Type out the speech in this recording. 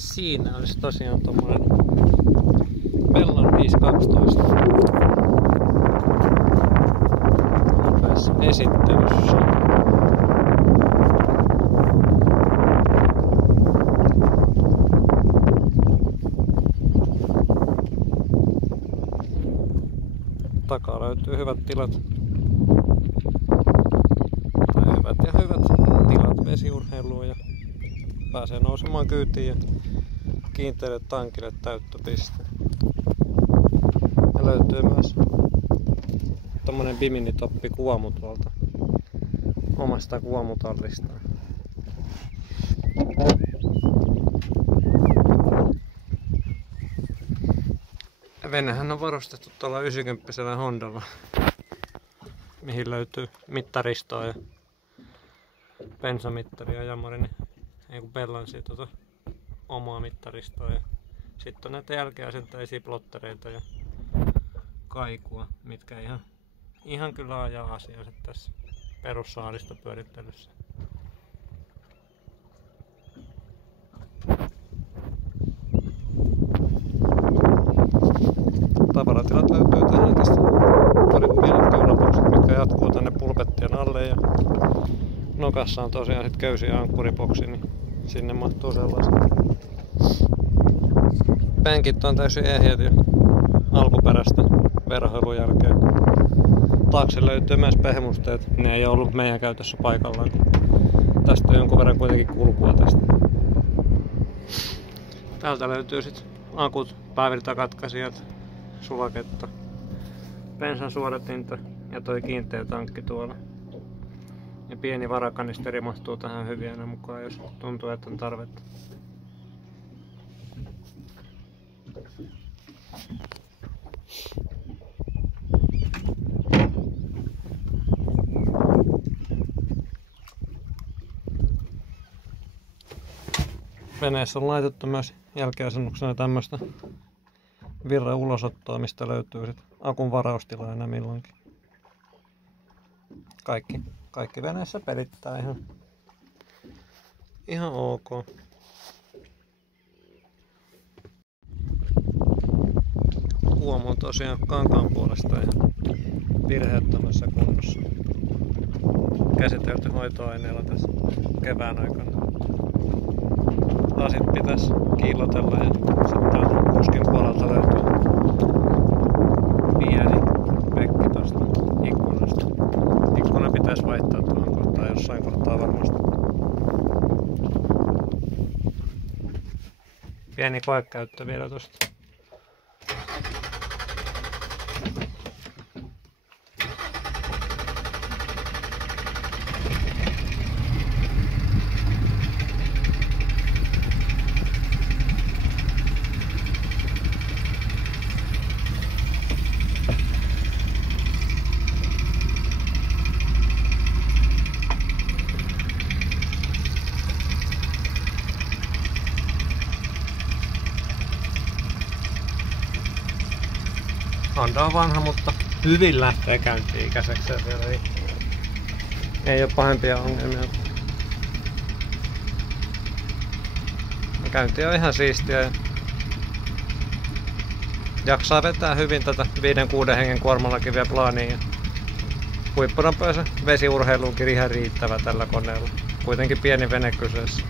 Siinä olisi tosiaan tommonen Bellan 512 nopeassa esittelyssä. Takaa löytyy hyvät tilat. Tai hyvät tilat vesiurheiluun ja pääsee nousemaan kyytiin ja kiinteälle tankille täyttöpiste. Ja löytyy myös tommonen Bimini-toppi Kuamu tuolta omasta Kuamutallistaan. Venehän on varustettu tuolla 90 Hondalla, mihin löytyy mittaristoa ja bensamittari ja Jamarin, ei kun Bellan siitä omaa mittaristoa. Ja sitten on näitä jälkiasenteisia plottereita ja kaikua, mitkä ihan kyllä ajaa asiansa tässä perussaaristopyörittelyssä. Tavaratilat löytyy tähän tästä parit pienet keulaboksit, mitkä jatkuu tänne pulpettien alle ja nokassa on tosiaan sit köysi ja ankkuriboksi, niin sinne mahtuu sellaiset. Penkit on täysin ehjät jo alkuperäistä verhoilun jälkeen. Taakse löytyy myös pehmusteet, ne ei ollut meidän käytössä paikallaan. Tästä on jonkun verran kuitenkin kulkua tästä. Täältä löytyy sit akut, päävirtakatkaisijat, sulaketta, bensan suodatinta ja toi kiinteä tankki tuolla. Ja pieni varakanisteri mahtuu tähän hyvin aina mukaan, jos tuntuu, että on tarvetta. Veneessä on laitettu myös jälkiasennuksena tämmöistä virran ulosottoa, mistä löytyy sit akun varaustila aina milloinkin. Kaikki veneessä pelittää ihan ok. Kuomu on tosiaan kankaan puolesta ja virheettömässä kunnossa. Käsitelty hoitoaineella tässä kevään aikana. Lasit pitäisi kiillotella ja sitten kuskin puolelta löytyy pieni pekki tosta ikkunasta. Ikkuna pitäisi vaihtaa tuohon kohtaan jossain kohtaa varmasti. Pieni koekäyttö vielä tosta. Honda on vanha, mutta hyvin lähtee käyntiin ikäisekseen vielä. Ei ole pahempia ongelmia. Käynti on ihan siistiä ja jaksaa vetää hyvin tätä 5-6 hengen kuormallakin vielä plaaniin. Huippunopeuden vesiurheiluunkin ihan riittävä tällä koneella. Kuitenkin pieni vene kyseessä.